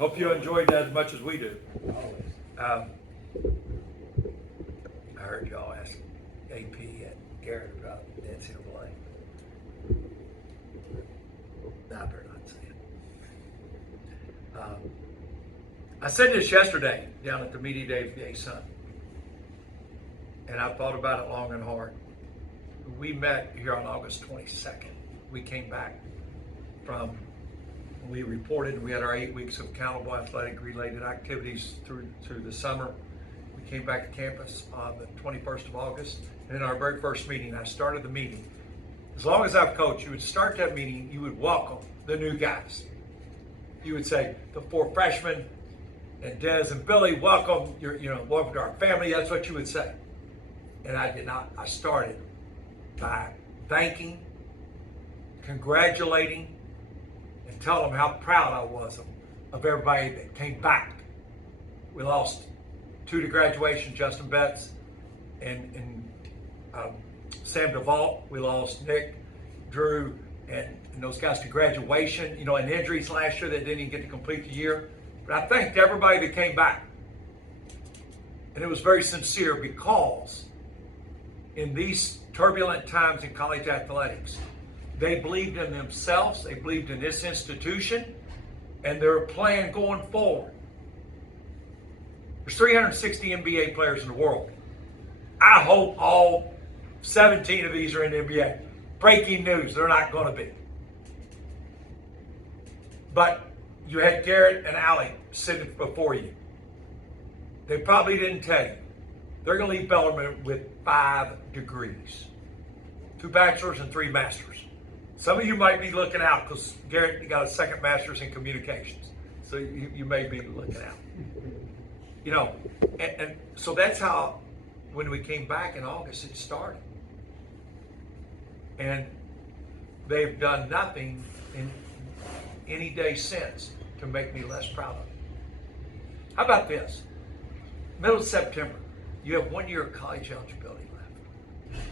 Hope you enjoyed that as much as we do. I heard y'all ask AP and Garrett about NCAA. No, I better not say it. I said this yesterday down at the media day of the A-Sun, and I thought about it long and hard. We met here on August 22nd. We came back from, we reported, we had our 8 weeks of accountable athletic related activities through the summer. We came back to campus on the 21st of August, and in our very first meeting, I started the meeting. As long as I've coached, you would start that meeting, you would welcome the new guys. You would say, the 4 freshmen, and Des and Billy, welcome, welcome to our family. That's what you would say. And I did not. I started by thanking, congratulating, and telling them how proud I was of everybody that came back. We lost 2 to graduation, Justin Betts and Sam DeVault. We lost Nick, Drew, and those guys to graduation, and injuries last year that didn't even get to complete the year. But I thanked everybody that came back. And it was very sincere because in these turbulent times in college athletics, they believed in themselves, they believed in this institution, and their plan going forward. There's 360 NBA players in the world. I hope all 17 of these are in the NBA. Breaking news, they're not going to be. But you had Garrett and Allie sitting before you. They probably didn't tell you. They're going to leave Bellarmine with 5 degrees. 2 bachelors and 3 masters. Some of you might be looking out because Garrett got a 2nd master's in communications. So you may be looking out. And so that's how, when we came back in August, it started. And they've done nothing in any day since to make me less proud of them. How about this? Middle of September, you have 1 year of college eligibility left.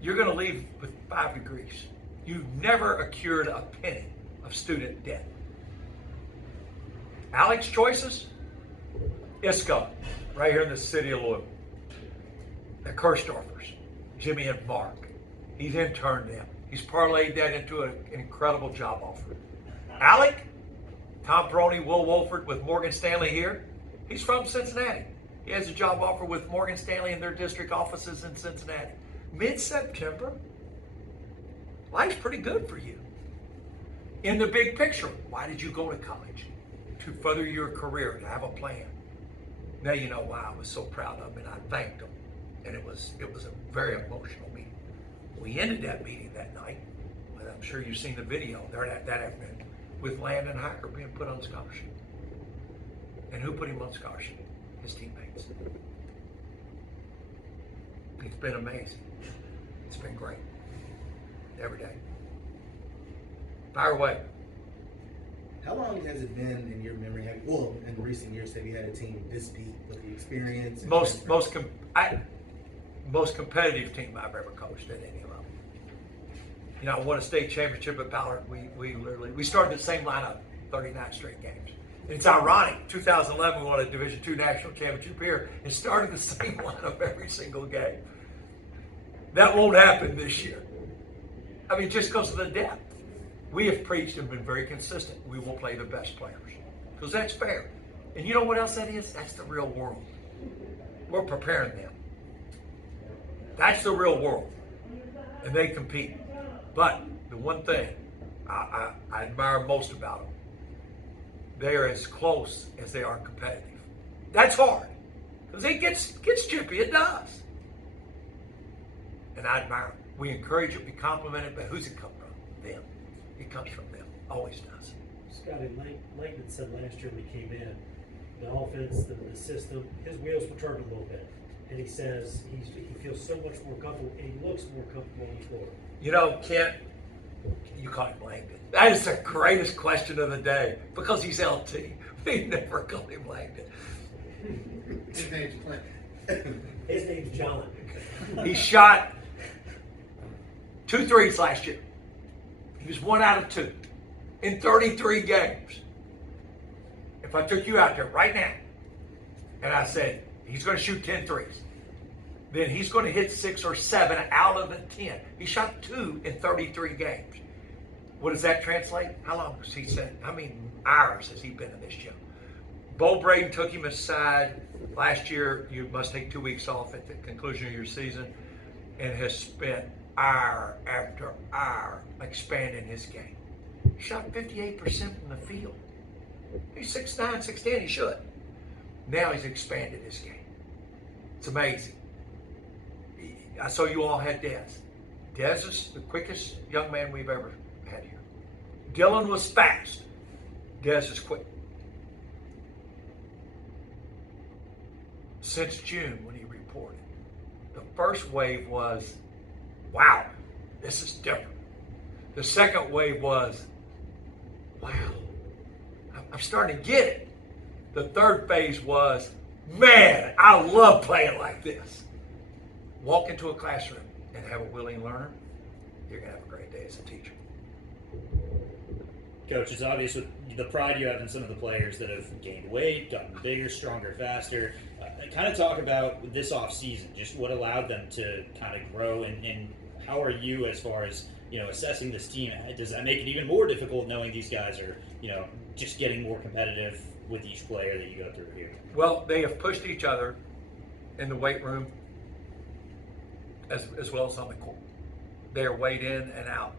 You're going to leave with 5 degrees. You've never accrued a penny of student debt. Alex choices? ISCO, right here in the city of Louisville. The Kirchhoffers, Jimmy and Mark. He's interned them. He's parlayed that into an incredible job offer. Alec, Tom Peroni, Will Wolford with Morgan Stanley here. He's from Cincinnati. He has a job offer with Morgan Stanley in their district offices in Cincinnati. Mid-September, life's pretty good for you. In the big picture, why did you go to college? To further your career, to have a plan. Now you know why I was so proud of them, and I thanked them. And it was a very emotional meeting. We ended that meeting that night, and I'm sure you've seen the video there that afternoon, with Landon Hacker being put on scholarship. And who put him on scholarship? His teammates. It's been amazing. It's been great. Every day. Fire away. How long has it been in your memory? In recent years, have you had a team this deep with the experience? Most competitive team I've ever coached at any level. I won a state championship at Ballard. We started the same lineup, 39 straight games. It's ironic. 2011, we won a Division II national championship here and started the same lineup every single game. That won't happen this year. Just because of the depth. We have preached and been very consistent. We will play the best players because that's fair. And you know what else that is? That's the real world. We're preparing them. That's the real world. And they compete. But the one thing I admire most about them, they are as close as they are competitive. That's hard. Because it gets chippy. It does. And I admire them. We encourage it, we compliment it, but who's it come from? Them. It comes from them. Always does. Scotty, Langdon said last year when he came in, the offense, the system, his wheels were turned a little bit. And he says he feels so much more comfortable, and he looks more comfortable on the floor. Kent, you call him Langdon. That is the greatest question of the day because he's LT. We never call him Langdon. His name's Clint. His name's John. He shot 2 threes last year. He was 1 out of 2. in 33 games. If I took you out there right now and I said, he's going to shoot 10 threes, then he's going to hit 6 or 7 out of the 10. He shot 2 in 33 games. What does that translate? How long has he said? How many hours has he been in this gym? Bo Braden took him aside last year. You must take 2 weeks off at the conclusion of your season, and has spent hour after hour expanding his game. He shot 58% from the field. He's 6'9", 6'10", he should. Now he's expanded his game. It's amazing. I saw you all had Dez. Dez is the quickest young man we've ever had here. Dylan was fast. Dez is quick. Since June, when he reported, the first wave was, wow, this is different. The second wave was, wow, I'm starting to get it. The third phase was, man, I love playing like this. Walk into a classroom and have a willing learner, you're going to have a great day as a teacher. Coach, it's obvious with the pride you have in some of the players that have gained weight, gotten bigger, stronger, faster. Kind of talk about this off-season, just what allowed them to kind of grow, and how are you as far as, assessing this team? Does that make it even more difficult knowing these guys are, just getting more competitive with each player that you go through here? Well, they have pushed each other in the weight room as well as on the court. They are weighed in and out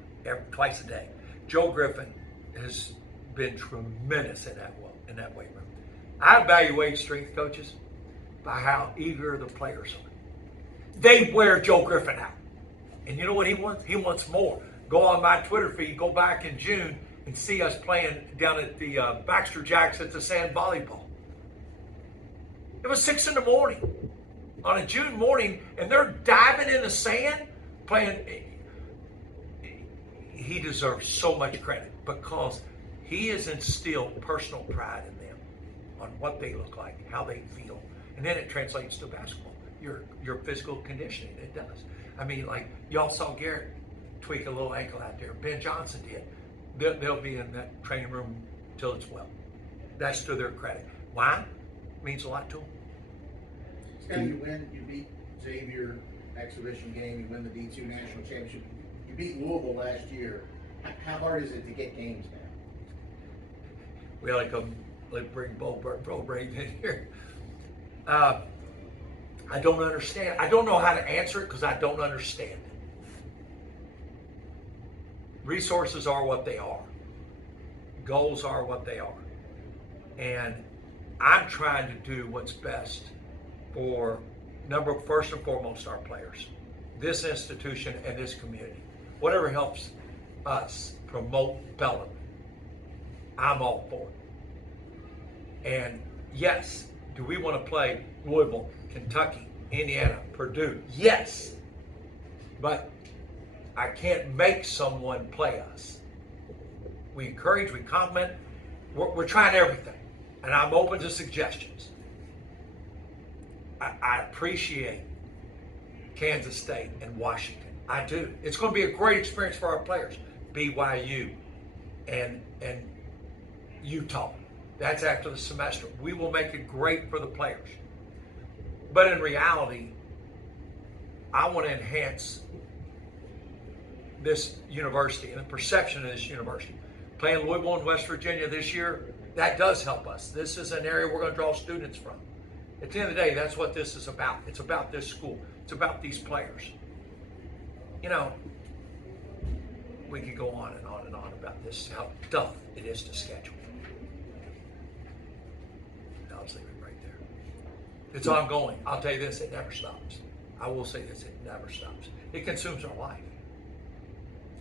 twice a day. Joe Griffin has been tremendous in that weight room. I evaluate strength coaches by how eager the players are. They wear Joe Griffin out. And you know what he wants? He wants more. Go on my Twitter feed, go back in June and see us playing down at the Baxter Jacks at the sand volleyball. It was 6 in the morning on a June morning, and they're diving in the sand playing. He deserves so much credit because he has instilled personal pride in them on what they look like, how they feel. And then it translates to basketball, your physical conditioning. It does. I mean, like y'all saw Garrett tweak a little ankle out there. Ben Johnson did. They'll be in that training room till it's well. That's to their credit. Why? It means a lot to them. Scott, you beat Xavier exhibition game, you win the D2 national championship. You beat Louisville last year. How hard is it to get games now? We ought to come, let's bring Bo Braden in here. I don't understand. I don't know how to answer it because I don't understand it. Resources are what they are. Goals are what they are. And I'm trying to do what's best for first and foremost our players, this institution and this community. Whatever helps us promote Bellarmine, I'm all for it. And yes, do we want to play Louisville, Kentucky, Indiana, Purdue? Yes. But I can't make someone play us. We encourage, we compliment. We're trying everything. And I'm open to suggestions. I appreciate Kansas State and Washington. I do. It's going to be a great experience for our players. BYU and Utah. That's after the semester. We will make it great for the players. But in reality, I want to enhance this university and the perception of this university. Playing Louisville and West Virginia this year, that does help us. This is an area we're going to draw students from. At the end of the day, that's what this is about. It's about this school. It's about these players. We could go on and on and on about this, how tough it is to schedule. I'll just leave it right there. It's ongoing. I'll tell you this, it never stops. I will say this, it never stops. It consumes our life.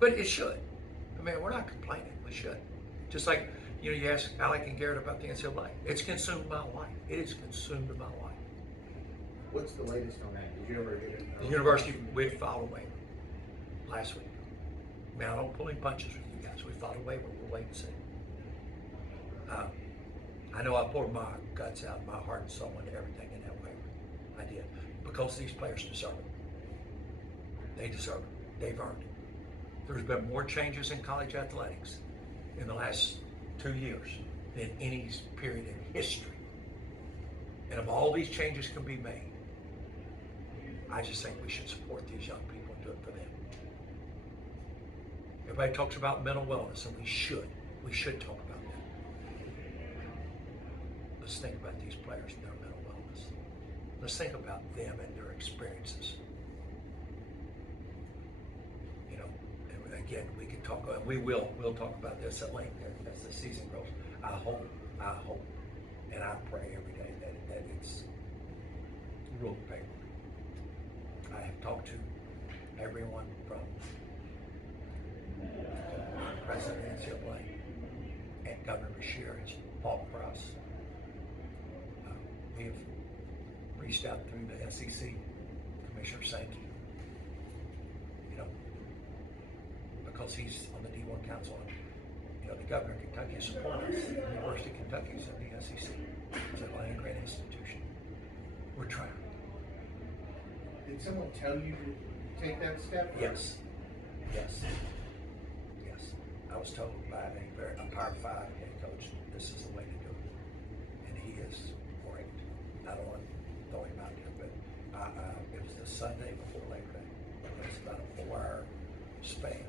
But it should. I mean, we're not complaining. We should. Just like, you ask Alec and Garrett about the NCAA. It's consumed my life. It has consumed my life. What's the latest on that? Did you ever get it? The university, we filed a waiver last week. I mean, I don't pull any punches with you guys. We filed a waiver. We'll wait and see. I know I poured my guts out, my heart and soul into everything in that waiver. I did. Because these players deserve it. They deserve it. They've earned it. There's been more changes in college athletics in the last 2 years than any period in history. And if all these changes can be made, I just think we should support these young people and do it for them. Everybody talks about mental wellness, and we should. We should talk about that. Let's think about these players and their mental wellness. Let's think about them and their experiences. You know, and again, we can talk, and we'll talk about this at length as the season goes. I hope, and I pray every day that it's ruled paper. I have talked to everyone from President of the NCAA and Governor Beshear has fought for us. We have reached out through the SEC, Commissioner Sankey, you know, because he's on the D1 Council. You know, the Governor of Kentucky has supported us. The University of Kentucky is in the SEC. It's a land-grant institution. We're trying. Did someone tell you to take that step? Yes. Yes. Yes. I was told by a Power 5 head coach, this is the way to do it. And he is great. I don't want to throw him out there, but it was the Sunday before Labor Day. It was about a 4-hour span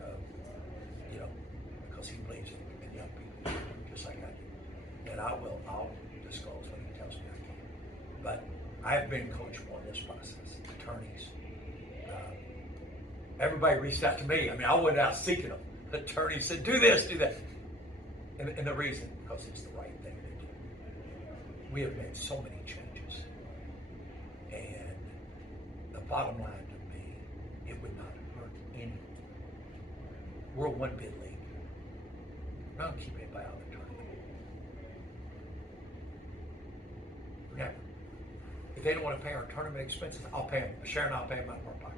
of, you know, because he believes in young people, just like I do. And I'll disclose when he tells me I can. But I've been coachable in this process. Attorneys, everybody reached out to me. I mean, I went out seeking them. Attorneys said, do this, do that. And the reason, because it's the right thing to do. We have made so many changes. And the bottom line to me, it would not hurt anyone. We're a one-bid league. We're not going to keep anybody out of the tournament. Never. If they don't want to pay our tournament expenses, I'll pay them. Sharon, I'll pay them out of our pocket.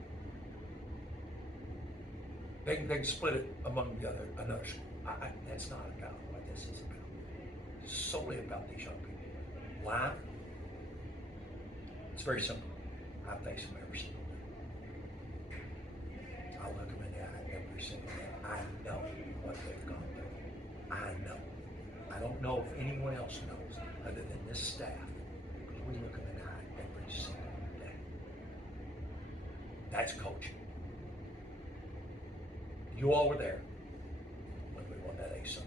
They can split it among another school. That's not about what this is about. It's solely about these young people. Why? It's very simple. I face them every single day. I look them in the eye every single day. I know what they've gone through. I know. I don't know if anyone else knows other than this staff. We look them in the eye every single day. That's coaching. You all were there when we won that ASUN.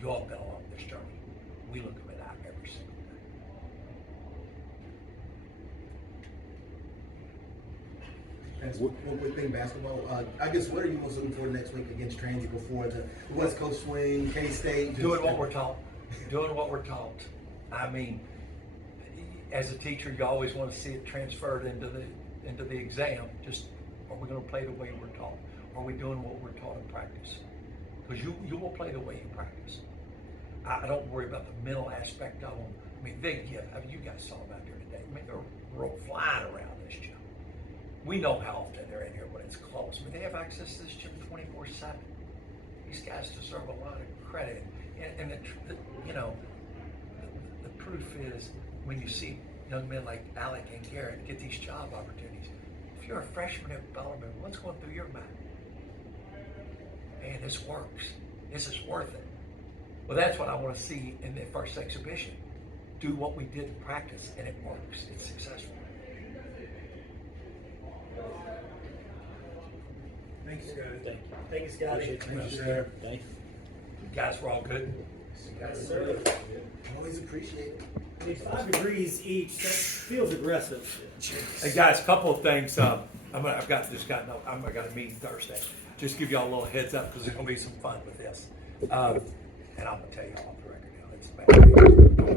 You all been along this journey. We look them in the eye every single day. Thanks. One quick thing, basketball. I guess what are you most looking for next week against Transy before the West Coast swing, K-State? Doing what we're taught. Doing what we're taught. I mean, as a teacher, you always want to see it transferred into the exam. Just, are we going to play the way we're taught? Are we doing what we're taught in practice? Because you will play the way you practice. I don't worry about the mental aspect of them. I mean, you guys saw them out there today. I mean, they're flying around this gym. We know how often they're in here when it's close. I mean, they have access to this gym 24/7. These guys deserve a lot of credit. And the proof is when you see young men like Alec and Garrett get these job opportunities. If you're a freshman at Bellarmine, what's going through your mind? Man, this works. This is worth it. Well, that's what I want to see in the first exhibition. Do what we did in practice, and it works. It's successful. Thanks, Scotty. Thank you. Thank you, Scotty. Thank you, sir. Thank you. You guys were all good. Yes, sir. Always appreciate it. I mean, 5 degrees each, that feels aggressive. Hey guys, couple of things. I've got a meeting Thursday. Just give y'all a little heads up because there's going to be some fun with this. And I'm going to tell you off the record now. It's bad.